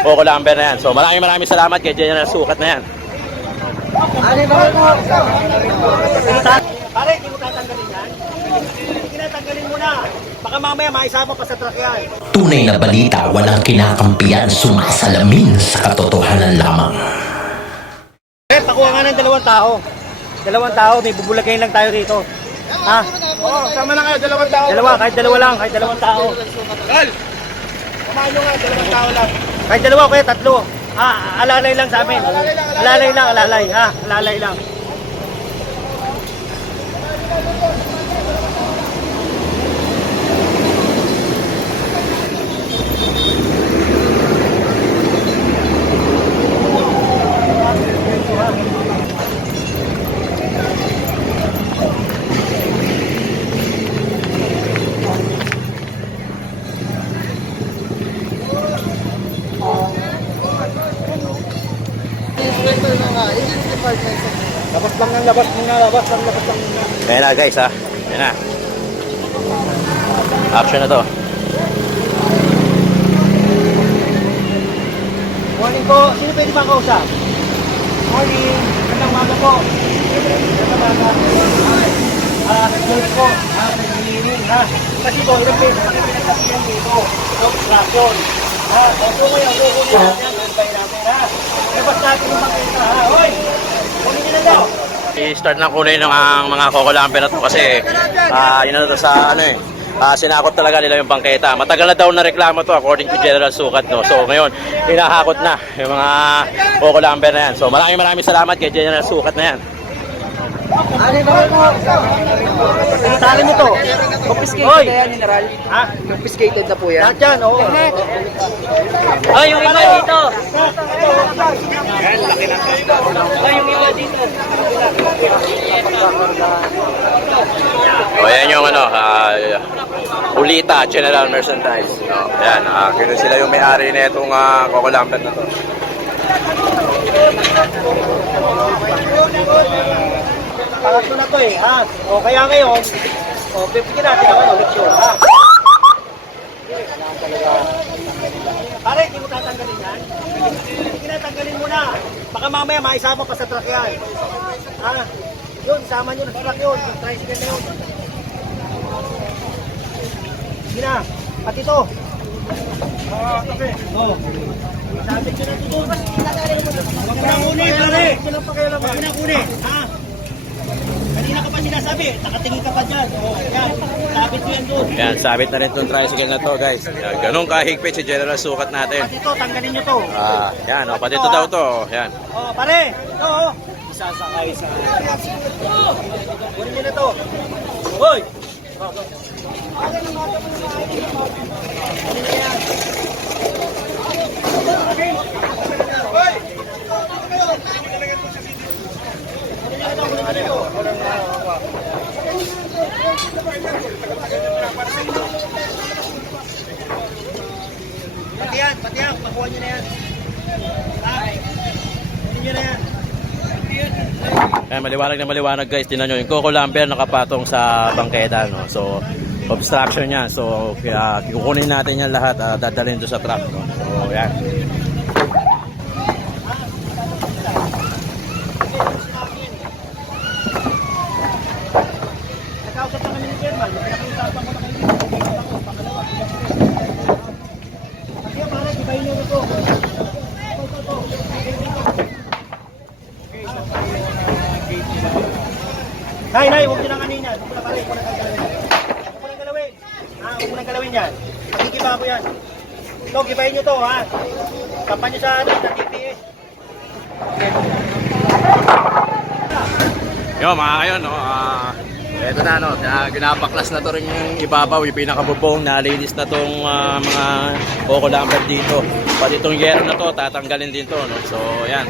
Coco Lumber na yan. So maraming salamat kay General Sukat na yan. Pare, hindi mo tatanggalin yan. Tinatanggalin mo na. Baka mamaya maisama pa sa truck yan. Tunay na balita, walang kinakampiyan, sumasalamin sa katotohanan lamang. Pakuha nga ng dalawang tao. Dalawang tao, may bubulagayin lang tayo rito. Ha? Oo, sama na kayo, dalawang tao. Dalawa, kahit dalawa lang, kahit dalawang tao. Gal! Samahan nyo nga, dalawang tao lang. Kahit dalawa, kaya tatlo. Alalay lang sa amin. Alalay lang, alalay. Ha? Alalay lang. Labas lang ng labas muna, labas lang muna. Kaya na guys ha. Yan na. Action na to. Morning po. Sino pwede ba kausap? Morning. Magandang umaga po. Magandang umaga. Nag-work po. Nag-cleaning ha. Kasi po, ilang beses kami pinagsabihan dito. Obstruction. Ha? Opo mo yan. Kukunin natin. Verify natin ha. Labas natin yung makita ha. Hoy! Kunin nyo na daw. I-start na kunin ng mga Coco Lumber na to kasi yun na to sa ano sinakot talaga nila yung bangketa. Matagal na daw na reklamo to according to General Sukat, no. So ngayon, hinahakot na yung mga Coco Lumber na yan. So maraming salamat kay General Sukat na yan. Tali mo to. Confiscated na yan, General. Ha? Confiscated na po yan. Lahat yan, oo. Oh, yung iba dito. Oh, yung iba dito. So ayan yung Ulita General Merchandise. So, ayan, kaya sila yung may-ari na itong Coco Lumber na to. Pangatlo na to eh, ha? O kaya ngayon, pipigyan natin ang leksyon, ha? Pare, hindi mo tatanggalin yan. Tinatanggalin mo na. Baka mamaya maisama pa sa truck yan. Ha? Yun, sama nyo na sa truck yun. Yung tricycle na yun. Sige na, pati ito. Sabit nyo na ito. Huwag mo na kunin, pare. Huwag mo na kunin, ha? Kanina ka pa sinasabi, nakatingin ka pa dyan. O, yan, sabit mo yan doon. Yan, sabit na rin itong tricycle na to, guys. Yan, ganun kahigpit si General Sukat natin. Pati ito, tanggalin nyo to. Yan, pati ito daw to. Yan. O, pare, ito o. Isasakay sa... Kunin nyo na to. Hoy! Pati yan, pakuha nyo na yan. Kunin nyo na yan. Ayan, maliwanag guys. Tingnan nyo, yung Coco Lumber nakapatong sa bangketa, no? So, obstruction yan. So, kaya kukunin natin yan lahat, dadalhin doon sa truck, no? So, yan. Nakausap naman ni Chairman. Nakausap mo na kayo. Pangalawa. Kasi pare, ibayin nyo ito. Nay, huwag nyo lang kanina. Huwag mo na pare, huwag mo na galawin. Huwag mo na galawin. Huwag mo na galawin yan. Magigiba ko yan. Ito, gibayin nyo to, ha. Kapan nyo sa TPS. Yo, mga kayon, no? Ito na, no? Ginapaklas na to rin yung ibabaw, yung pinakabubong, nalinis na tong mga Coco Lumber dito. Pati itong yero na to, tatanggalin din to, no? So, yan.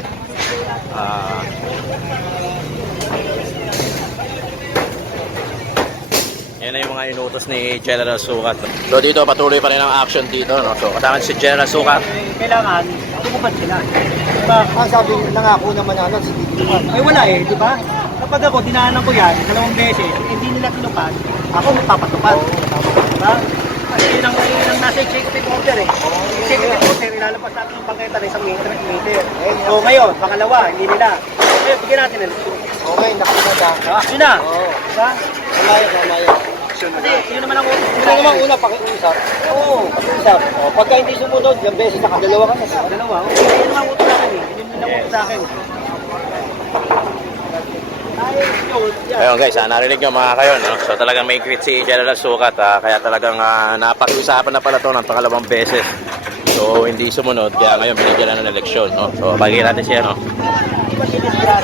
Yan na yung mga inutos ni General Sukat. So dito patuloy pa rin ang action dito, no? So kasama si General Sukat. Kailangan, tumupad sila. Diba? Ang sabi, nangako naman na si Titupan. Ay wala eh, di ba? Kapag ako, dinaanan ko yan, 2 beses, hindi nila tinupad, ako magpapatupad. Diba? Kasi yun ang nasa executive order eh. Executive order, ilalabas natin yung bangketa ng 1 meter. So ngayon, pangalawa, hindi nila. Ngayon, bigyan natin ng action. Okay, nakamada. Action na! Oo. Diba? Mamaya. Kasi yun naman ang utos. Ito naman una, pakiusap. Oo. Pakiusap. O, pagka hindi sumunod, yung beses nakadalawa ka na. Dalawa. Yun naman ang utos sa akin eh. Yun naman ang utos sa akin. Ayun guys, narinig nyo mga kayo, no? So talagang may quit si General Sukat, kaya talagang napag-usapan na pala to ng pangalawang beses. So hindi sumunod, kaya ngayon binigyan na ng eleksyon, no? So bagay natin siya, no? Kasi sobra,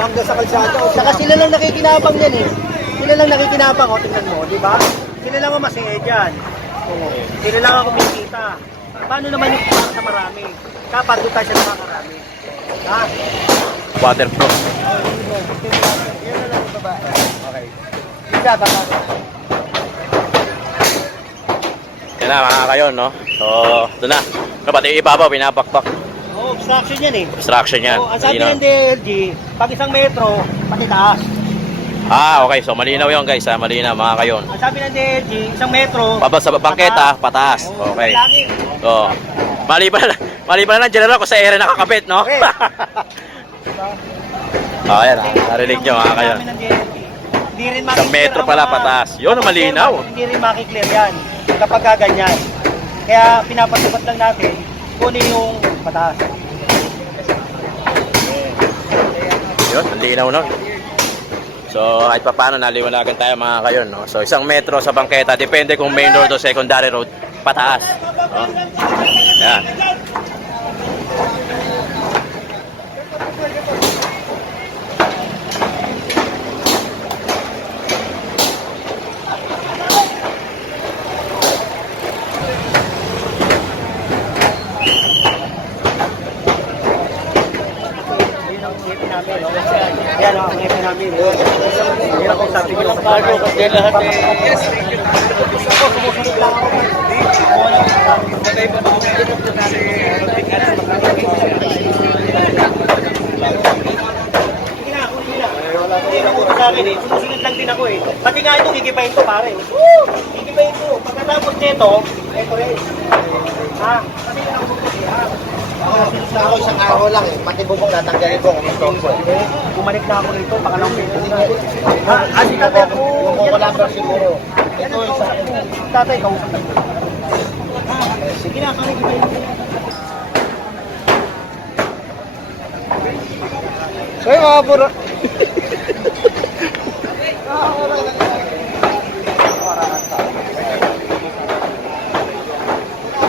hanggang sa kalsada. Saka sila lang nakikinabang yan eh. Sila lang nakikinabang, o tingnan mo, di ba? Sila lang ang masaya dyan. Oo. Sila lang ang kumikita. Paano naman yung para sa marami? Kapag doon tayo sa nakakarami. Ha? Waterproof. Yun na lang yung babae. Okay. Isa, baka. Yan na mga kayo, no? So doon na. Kapag yung ibabaw, pinapakpak. Oo, obstruction yan eh. Obstruction yan. Oo, ang sabi Malinaw. ng DLG, pag 1 metro, pati taas. Okay, so malinaw yun guys, malinaw mga kayo. Ang sabi ng DLG, 1 metro, Pababa sa bangketa, pataas. Oo, Okay. lagi. So, mali pa na General kung sa ere nakakabit, no? Okay. Yan, narinig nyo mga kayo. Sabi ng DLG, hindi rin 1 metro ang pala mga- pataas. Yun ang malinaw. Hindi rin makiklear yan kapag ganyan. Kaya pinapasukat lang natin kunin yung pataas. Yun, malinaw nun. So, kahit pa paano naliwanagan tayo mga kayo, no? So, 1 metro sa bangketa, depende kung main road o secondary road, pataas. No? Yan. Ayun ang ngipin namin. No? Yan ang ngipin namin. Yan ang sabi ko. Kasi lahat eh. Ako, sumusunod lang ako. Susunod lang din ako eh. Pati nga ito, gigibayin ko pare. Gigibayin ko. Pagkatapos nito, ito rin. Ha? Pati nga ako ha? Ako isang araw lang eh. Pati bubong natanggalin ko. Bumalik na ako rito, pangalawang beses na. Kasi tatay ako. Yung kukulamber siguro. Ito isa. Tatay, kausap na. Sige na, kami gibayin ko. So yung mga buro.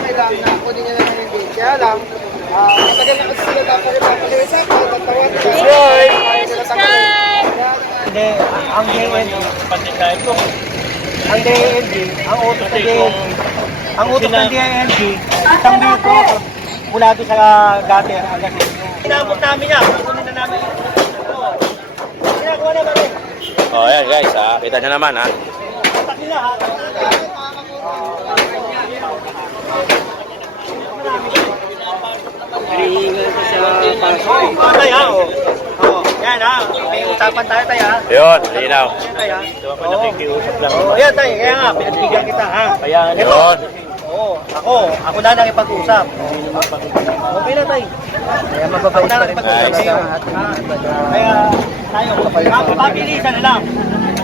Kailangan na kunin niya naman yung date. Kaya lang, matagal na kasi sila dapat ipapalisa. Tatawad ka. Hindi, ang DND, ang DND, ang utos ng DND, ang utos ng DND, 1 metro mula doon sa gutter hanggang dito. Inabot namin yan, kukunin na namin. Ginagawa naman eh. Yan guys, kita nyo naman, ha? Tatak nila ha. Patay ha, oh. Yan ha, may usapan tayo tayo ha. Yun, malinaw. Tayo ha. Oo, yan tayo, kaya nga, pinagbigyan kita ha. Yun. Ako na nang ipag-usap. Okay na tayo. Kaya mababait pa rin Nice. Kaya tayo, pabilisan na lang.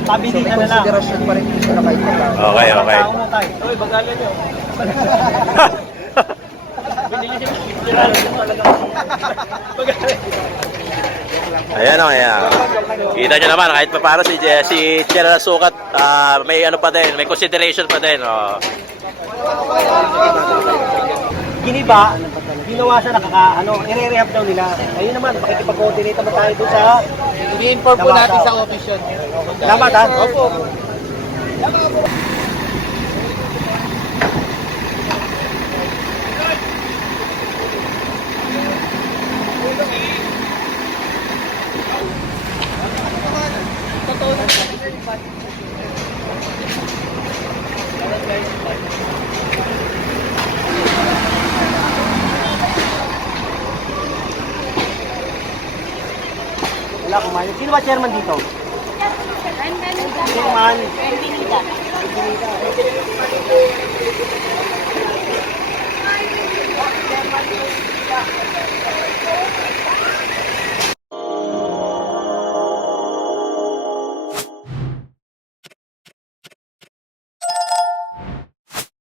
Pabilisan na lang. Konsiderasyon pa rin sila kahit pa. Okay, okay. Tao mo tayo. Uy, bagalan nyo. Ayan o, ayan. Kita nyo naman, kahit pa para si General Sukat, may ano pa din, may consideration pa din. Oh. Giniba, ginawa sa i-rehab daw nila. Ayun naman, makikipag-coordinate naman tayo doon sa... I-inform po natin sa office yun. Tama ha? Opo. Wala kumain. Sino ba chairman dito? Chairman. Ginita.